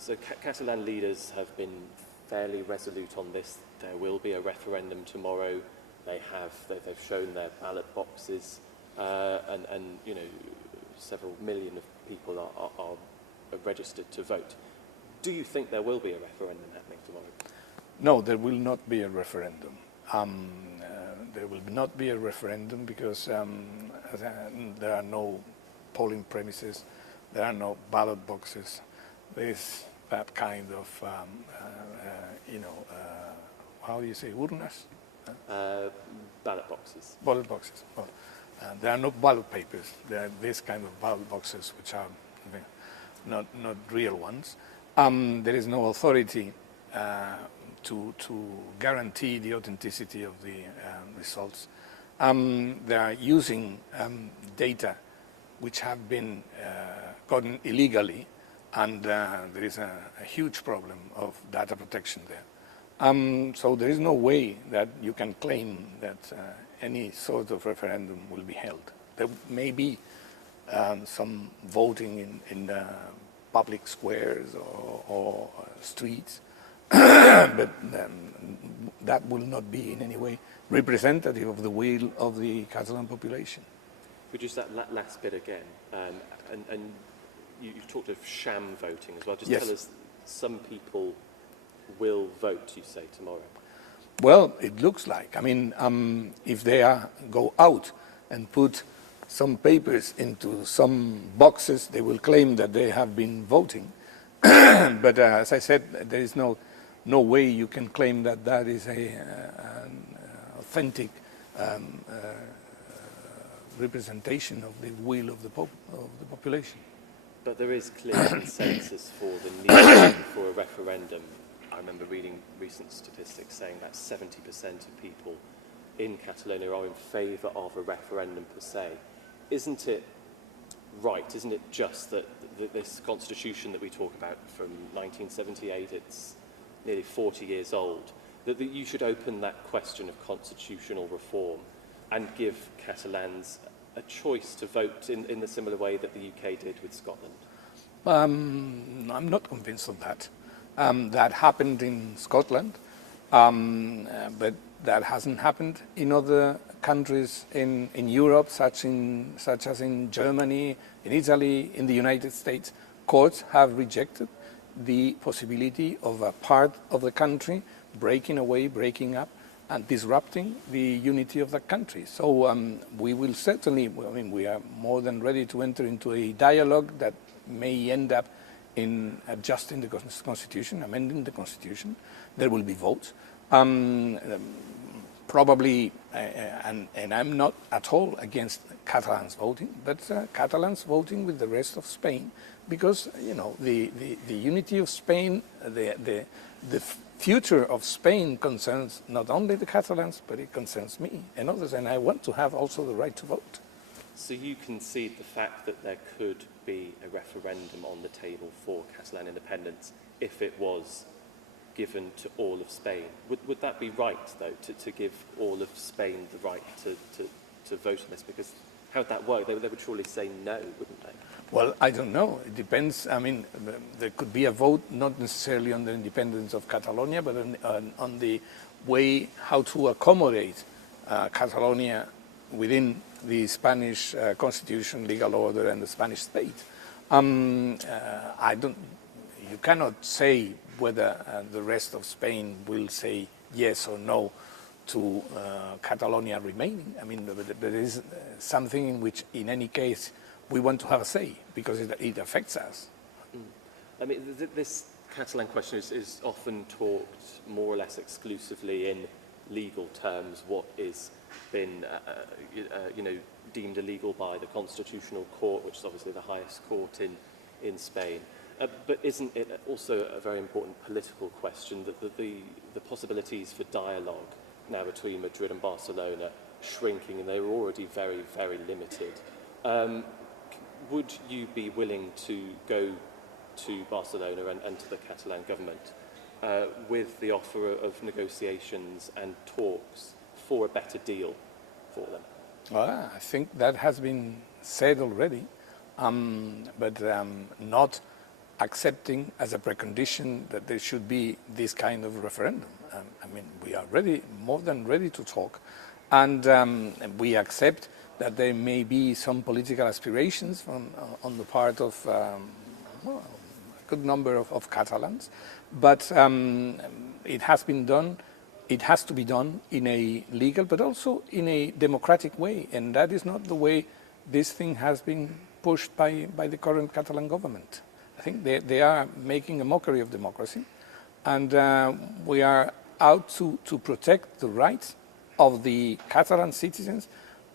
So Catalan leaders have been fairly resolute on this. There will be a referendum tomorrow. They've shown their ballot boxes, and you know, several million of people are registered to vote. Do you think there will be a referendum happening tomorrow? No, there will not be a referendum. There will not be a referendum because there are no polling premises, there are no ballot boxes. There is that kind of, how do you say, urnas? Ballot boxes. Ballot boxes. Well, there are no ballot papers. There are this kind of ballot boxes, which are not real ones. There is no authority to guarantee the authenticity of the results. They are using data which have been gotten illegally, and there is a huge problem of data protection there. So there is no way that you can claim that any sort of referendum will be held. There may be some voting in public squares or streets, but that will not be in any way representative of the will of the Catalan population. But just that last bit again, and you've talked of sham voting as well. Just Yes. Tell us, some people will vote, you say, tomorrow. Well, it looks like. I mean, if they go out and put some papers into some boxes, they will claim that they have been voting. But as I said, there is no way you can claim that that is an authentic representation of the will of the population. But there is clear consensus for the need for a referendum. I remember reading recent statistics saying that 70% of people in Catalonia are in favour of a referendum per se. Isn't it right, isn't it just that this constitution that we talk about from 1978, it's nearly 40 years old, that you should open that question of constitutional reform and give Catalans a choice to vote in the similar way that the UK did with Scotland? I'm not convinced of that. That happened in Scotland, but that hasn't happened in other countries in Europe, such as in Germany, in Italy, in the United States. Courts have rejected the possibility of a part of the country breaking away, breaking up, and disrupting the unity of the country. So we will certainly, we are more than ready to enter into a dialogue that may end up in adjusting the constitution, amending the constitution. There will be votes. Probably, and I'm not at all against Catalans voting, but Catalans voting with the rest of Spain, because the unity of Spain, the future of Spain concerns not only the Catalans, but it concerns me and others, and I want to have also the right to vote. So you concede the fact that there could be a referendum on the table for Catalan independence if it was given to all of Spain. Would that be right, though, to give all of Spain the right to vote on this? Because how would that work? They would surely say no, wouldn't they? Well, I don't know. It depends. I mean, there could be a vote not necessarily on the independence of Catalonia, but on the way how to accommodate Catalonia within the Spanish constitution, legal order, and the Spanish state. You cannot say whether the rest of Spain will say yes or no to Catalonia remaining. I mean, there is something in which, in any case, we want to have a say, because it affects us. I mean, this Catalan question is often talked more or less exclusively in legal terms, what is been deemed illegal by the Constitutional Court, which is obviously the highest court in Spain. But isn't it also a very important political question that the possibilities for dialogue now between Madrid and Barcelona shrinking, and they were already very, very limited? Would you be willing to go to Barcelona and to the Catalan government with the offer of negotiations and talks for a better deal for them? Well, I think that has been said already, but not accepting as a precondition that there should be this kind of referendum. I mean, we are ready, more than ready to talk, and we accept that there may be some political aspirations on the part of well, a good number of Catalans, but it has been done. It has to be done in a legal, but also in a democratic way, and that is not the way this thing has been pushed by the current Catalan government. I think they are making a mockery of democracy, and we are out to protect the rights of the Catalan citizens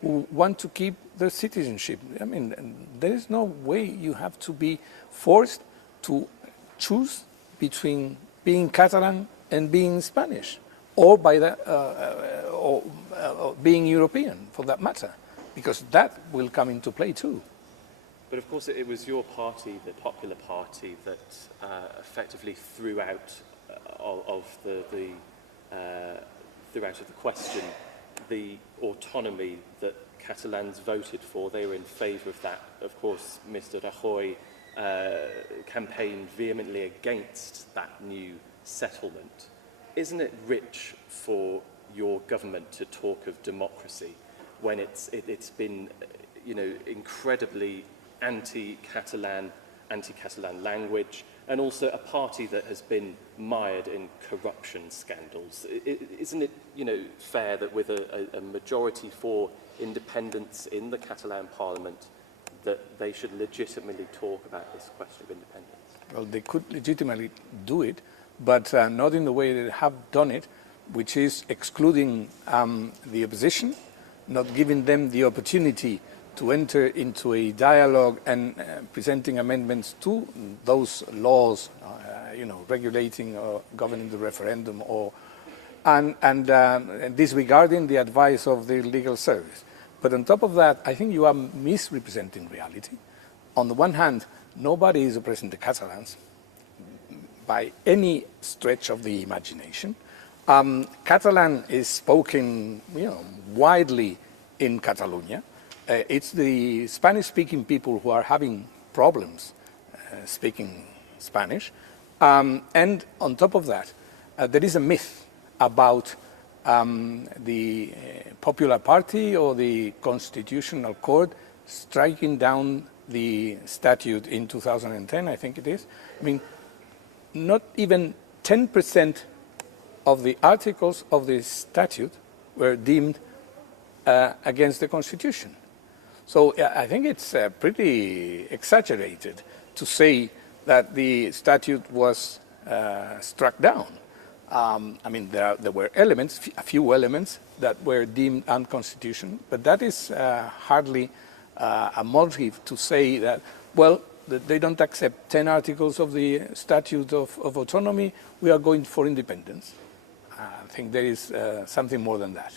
who want to keep their citizenship. I mean, there is no way you have to be forced to choose between being Catalan and being Spanish, or being European, for that matter, because that will come into play too. But of course, it was your party, the Popular Party, that effectively threw out of the question the autonomy that Catalans voted for. They were in favour of that. Of course, Mr. Rajoy campaigned vehemently against that new settlement. Isn't it rich for your government to talk of democracy when it's been, you know, incredibly anti-Catalan language, and also a party that has been mired in corruption scandals? Isn't it, you know, fair that with a majority for independence in the Catalan Parliament, that they should legitimately talk about this question of independence? Well, they could legitimately do it, but not in the way they have done it, which is excluding the opposition, not giving them the opportunity to enter into a dialogue and presenting amendments to those laws, you know, regulating or governing the referendum, and disregarding the advice of the legal service. But on top of that, I think you are misrepresenting reality. On the one hand, nobody is oppressing the Catalans by any stretch of the imagination. Catalan is spoken, you know, widely in Catalonia. It's the Spanish-speaking people who are having problems speaking Spanish. And on top of that, there is a myth about the Popular Party or the Constitutional Court striking down the statute in 2010, I think it is. I mean, not even 10% of the articles of the statute were deemed against the Constitution. So I think it's pretty exaggerated to say that the statute was struck down. I mean, there were elements, a few elements, that were deemed unconstitutional, but that is hardly a motive to say that, well, they don't accept 10 articles of the Statute of Autonomy, we are going for independence. I think there is something more than that.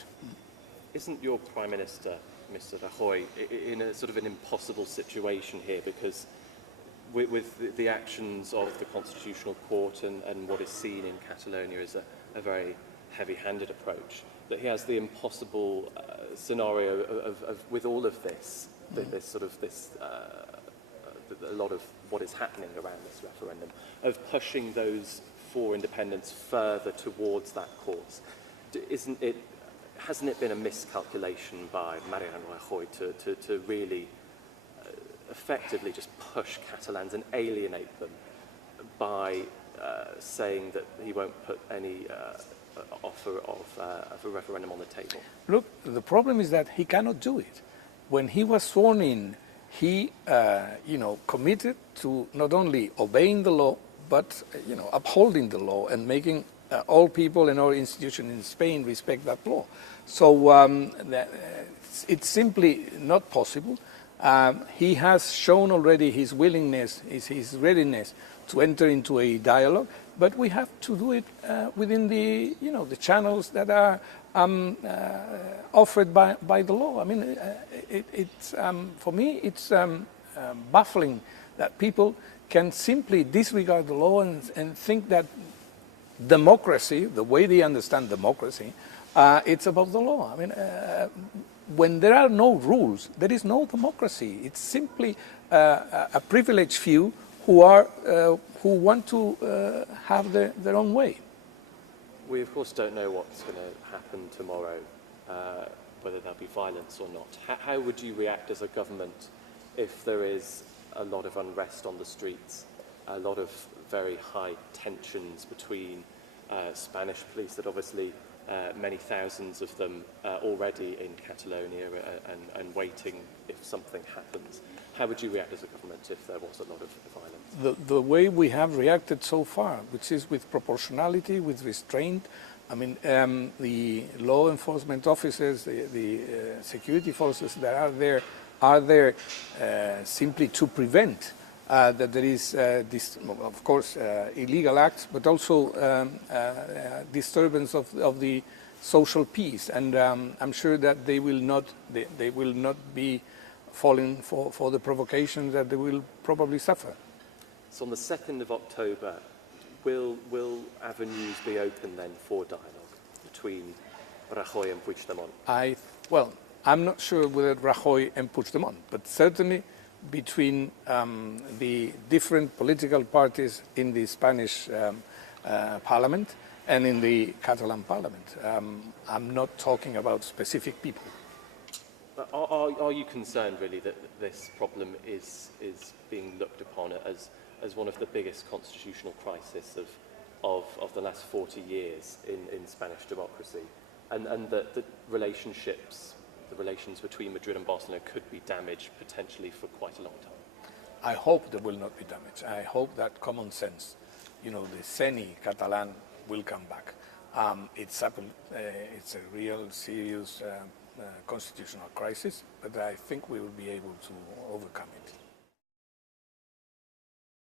Isn't your Prime Minister, Mr. Rajoy, in a sort of an impossible situation here, because with the actions of the Constitutional Court and what is seen in Catalonia as a very heavy-handed approach, that he has the impossible scenario of with all of this, a lot of what is happening around this referendum, of pushing those for independence further towards that cause? Hasn't it been a miscalculation by Mariano Rajoy to really effectively just push Catalans and alienate them by saying that he won't put any offer of a referendum on the table? Look, the problem is that he cannot do it. When he was sworn in, he committed to not only obeying the law, but upholding the law and making all people and all institutions in Spain respect that law. So it's simply not possible. He has shown already his willingness, his readiness to enter into a dialogue, but we have to do it within the channels that are offered by the law. I mean, for me, it's baffling that people can simply disregard the law and think that democracy, the way they understand democracy, it's above the law. I mean, when there are no rules, there is no democracy. It's simply a privileged few who want to have their own way. We, of course, don't know what's going to happen tomorrow, whether there'll be violence or not. How would you react as a government if there is a lot of unrest on the streets, a lot of very high tensions between Spanish police, that obviously many thousands of them already in Catalonia and waiting if something happens? How would you react as a government if there was a lot of violence? The way we have reacted so far, which is with proportionality, with restraint. I mean, the law enforcement officers, the security forces that are there simply to prevent that there is, of course, illegal acts, but also disturbance of the social peace. And I'm sure that they will not be falling for the provocation that they will probably suffer. So on the 2nd of October, will avenues be open then for dialogue between Rajoy and Puigdemont? Well, I'm not sure whether Rajoy and Puigdemont, but certainly between the different political parties in the Spanish parliament and in the Catalan parliament. I'm not talking about specific people. Are you concerned really that this problem is being looked upon as one of the biggest constitutional crises of the last 40 years in Spanish democracy, and that the relations between Madrid and Barcelona could be damaged potentially for quite a long time? I hope there will not be damage. I hope that common sense, the CENI Catalan will come back. It's a real serious constitutional crisis, but I think we will be able to overcome it.